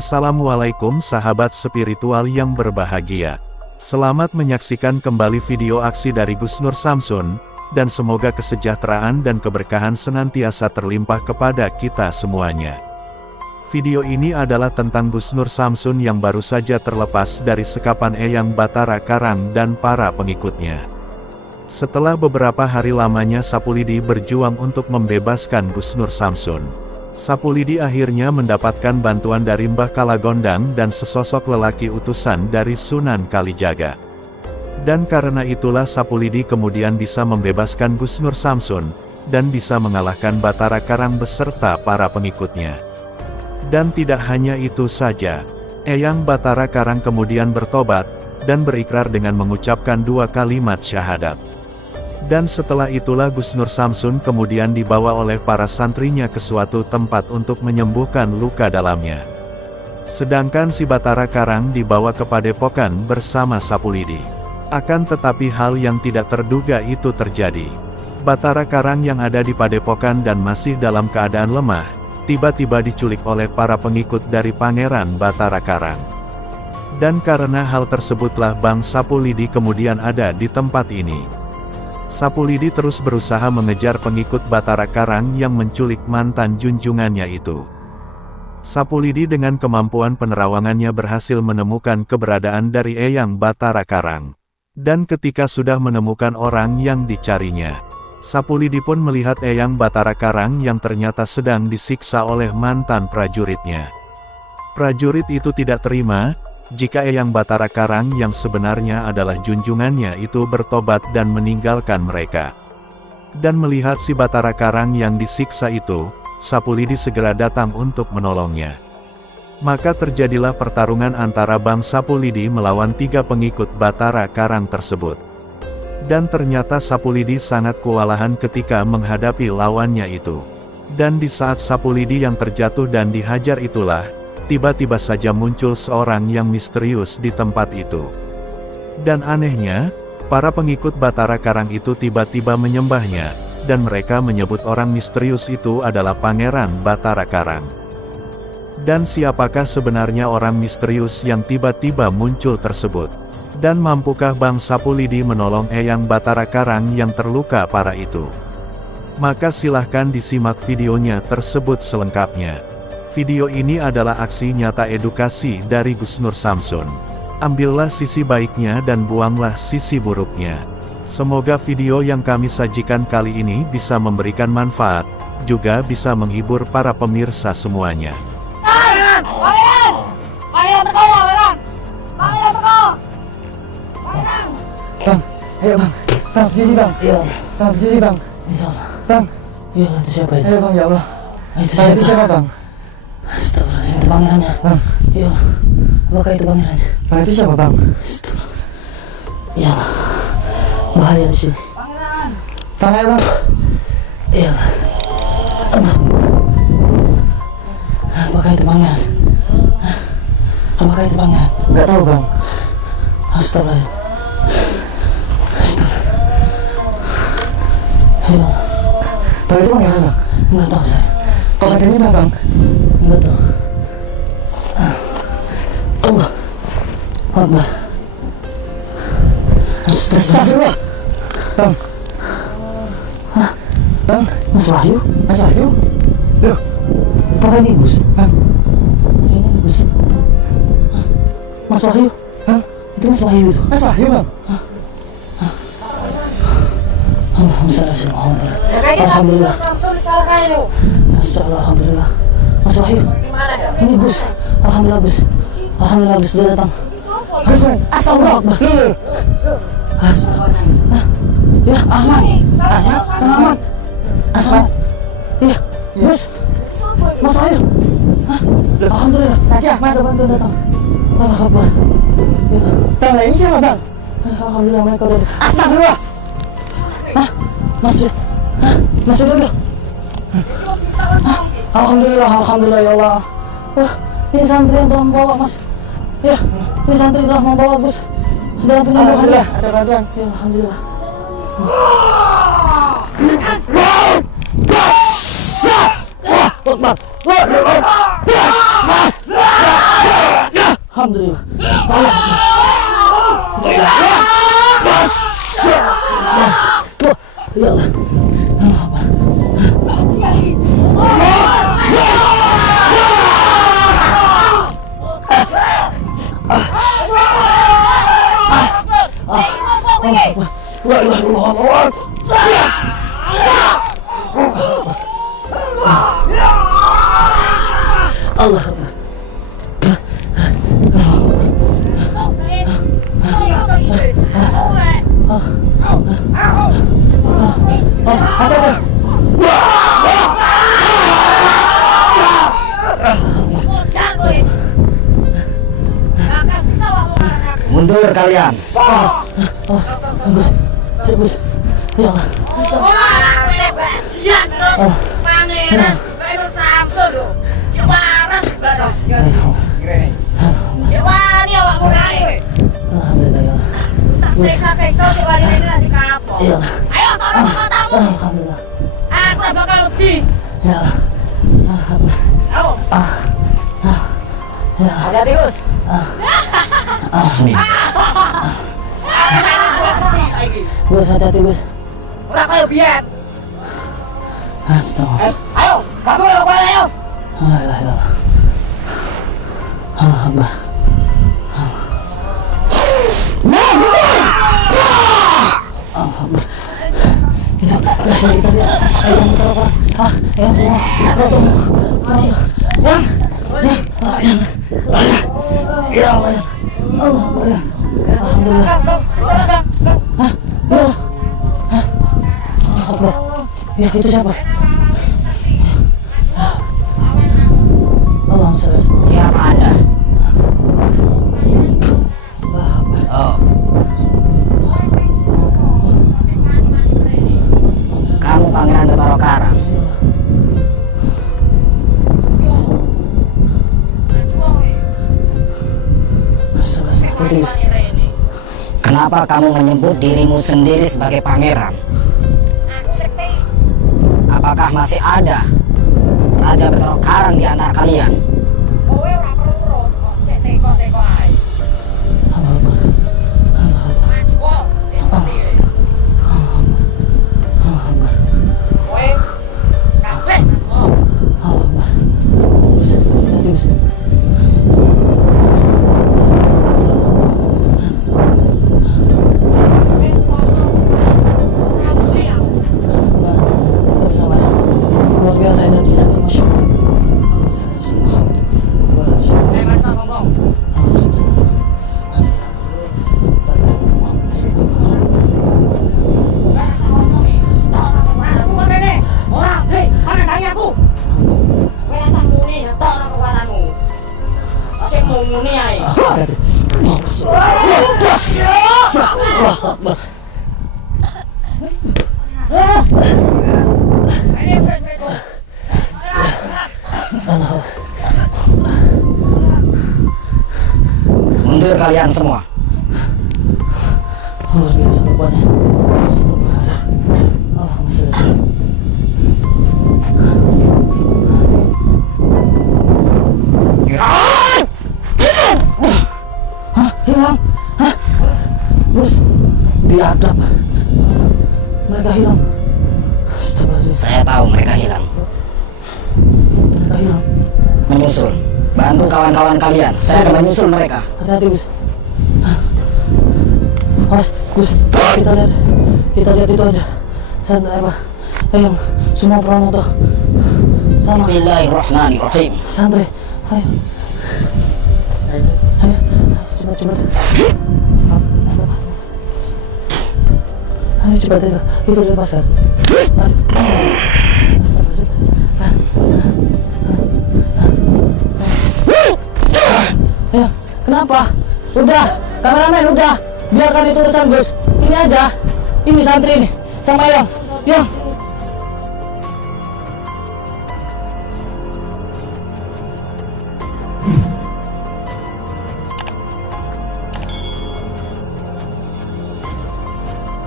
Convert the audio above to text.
Assalamualaikum sahabat spiritual yang berbahagia. Selamat menyaksikan kembali video aksi dari Gus Nur Samsun, dan semoga kesejahteraan dan keberkahan senantiasa terlimpah kepada kita semuanya. Video ini adalah tentang Gus Nur Samsun yang baru saja terlepas dari sekapan Eyang Batara Karang dan para pengikutnya. Setelah beberapa hari lamanya Sapulidi berjuang untuk membebaskan Gus Nur Samsun, Sapulidi akhirnya mendapatkan bantuan dari Mbah Kalagondang dan sesosok lelaki utusan dari Sunan Kalijaga. Dan karena itulah Sapulidi kemudian bisa membebaskan Gus Nur Samsun, dan bisa mengalahkan Batara Karang beserta para pengikutnya. Dan tidak hanya itu saja, Eyang Batara Karang kemudian bertobat, dan berikrar dengan mengucapkan 2 kalimat syahadat. Dan setelah itulah Gus Nur Samsun kemudian dibawa oleh para santrinya ke suatu tempat untuk menyembuhkan luka dalamnya. Sedangkan si Batara Karang dibawa ke padepokan bersama Sapulidi. Akan tetapi hal yang tidak terduga itu terjadi. Batara Karang yang ada di padepokan dan masih dalam keadaan lemah, tiba-tiba diculik oleh para pengikut dari Pangeran Batara Karang. Dan karena hal tersebutlah Bang Sapulidi kemudian ada di tempat ini. Sapulidi terus berusaha mengejar pengikut Batara Karang yang menculik mantan junjungannya itu. Sapulidi dengan kemampuan penerawangannya berhasil menemukan keberadaan dari Eyang Batara Karang. Dan ketika sudah menemukan orang yang dicarinya, Sapulidi pun melihat Eyang Batara Karang yang ternyata sedang disiksa oleh mantan prajuritnya. Prajurit itu tidak terima jika Eyang Batara Karang yang sebenarnya adalah junjungannya itu bertobat dan meninggalkan mereka. Dan melihat si Batara Karang yang disiksa itu, Sapulidi segera datang untuk menolongnya. Maka terjadilah pertarungan antara Bang Sapulidi melawan 3 pengikut Batara Karang tersebut. Dan ternyata Sapulidi sangat kewalahan ketika menghadapi lawannya itu. Dan di saat Sapulidi yang terjatuh dan dihajar itulah, tiba-tiba saja muncul seorang yang misterius di tempat itu. Dan anehnya, para pengikut Batara Karang itu tiba-tiba menyembahnya, dan mereka menyebut orang misterius itu adalah Pangeran Batara Karang. Dan siapakah sebenarnya orang misterius yang tiba-tiba muncul tersebut? Dan mampukah Bang Sapulidi menolong Eyang Batara Karang yang terluka parah itu? Maka silahkan disimak videonya tersebut selengkapnya. Video ini adalah aksi nyata edukasi dari Gus Nur Samsun. Ambillah sisi baiknya dan buanglah sisi buruknya. Semoga video yang kami sajikan kali ini bisa memberikan manfaat, juga bisa menghibur para pemirsa semuanya. Bang, ayo bang, berdiri bang, iya, berdiri bang, bang, iya itu siapa itu? Ayo bang, ya Allah, itu siapa bang? Astagfirullahaladzim, itu pangerannya. Bang, iya, apakah itu pangerannya? Bang, itu siapa bang? Astagfirullah. Ya, bahaya di sini. Pangeran. Bang, ayo bang. Iya. Apakah itu pangeran? Apakah itu pangeran? Enggak tahu bang. Astagfirullahaladzim. Astagfirullah. Ayo. Bang, itu pangeran bang? Enggak tahu saya. Kok ada ini bang? Enggak tahu. Allah Akbar. Astagfirullah. Bang. Hah? Bang, Mas Wahyu? Mas Wahyu? Loh, apakah ini Gus? Bang, ini Gus. Hah? Mas Wahyu? Hah? Itu Mas Wahyu itu? Mas Wahyu bang? Hah? Hah? Alhamdulillah. Alhamdulillah. Alhamdulillah. Mas Wahyu, ini Gus. Alhamdulillah Gus. Alhamdulillah Gus sudah datang. Astagfirullah. Astagfirullah. Ya Ahmad. Ahmad. Iya Gus. Mas Wahyu. Alhamdulillah. Tadi Ahmad bantu datang. Allah Akbar. Bang, ini siapa bang? Alhamdulillah mereka udah. Astagfirullah. Mas dulu. Alhamdulillah ya Allah. Wah, ini santri yang telah membawa mas. Ya, ini santri telah membawa Gus dalam penyembuhan ya. Ada bantuan. Ya, alhamdulillah. Akbar. Alhamdulillah. Allah. Bos. Ya Allah. Allah. Mundur kalian. Bos. Ya Allah. Pangeran Bayu Samsun lho. Cewaras baros. Cewani awak murane. Alhamdulillah ya Allah. Seksa-seksa cewani ini lagi kapok. Ya. Ayo tolong kotamu. Alhamdulillah. Aku ora bakal wedi. Ya Allah. Alhamdulillah. Ayo. Ya. Hati-hati, Gus. Bismillah. Saya juga sedih saiki. Bos, hati-hati bos. Ora kaya biyen. Astagfirullah. Ayo, kamu lho kowe ayo. La ilaha illallah. Alhamdulillah. Alhamdulillah. Kita lihat. Ayo semua. Ayo. Ya Allah. Alhamdulillah. Alhamdulillah. Ya itu siapa? Alhamdulillah. Siapa Anda? Oh. Kamu Pangeran Bathara Karang. Kenapa kamu menyebut dirimu sendiri sebagai pangeran? Apakah masih ada Raja Bathara Karang di antara kalian? Mundur kalian semua. Harus biasa rupanya. Alhamdulillah. Hilang. Hah? Bos, biadab. Mereka hilang. Astagfirullahaladzim. Saya tahu mereka hilang. Mereka hilang. Menyusul. Bantu kawan-kawan kalian. Saya akan menyusul mereka. Hati-hati, Gus. Awas, Gus. Kita lihat itu aja. Santai apa? Ayo, semua pranoto. Sama. Bismillahirrahmanirrahim. Santri. Ayo. Ayo. Cepat. Ayo cepat itu dilepaskan. Tarik. Ya, kenapa? Udah, kameramen udah. Biarkan itu urusan Gus. Ini aja. Ini santri ini sama Yang.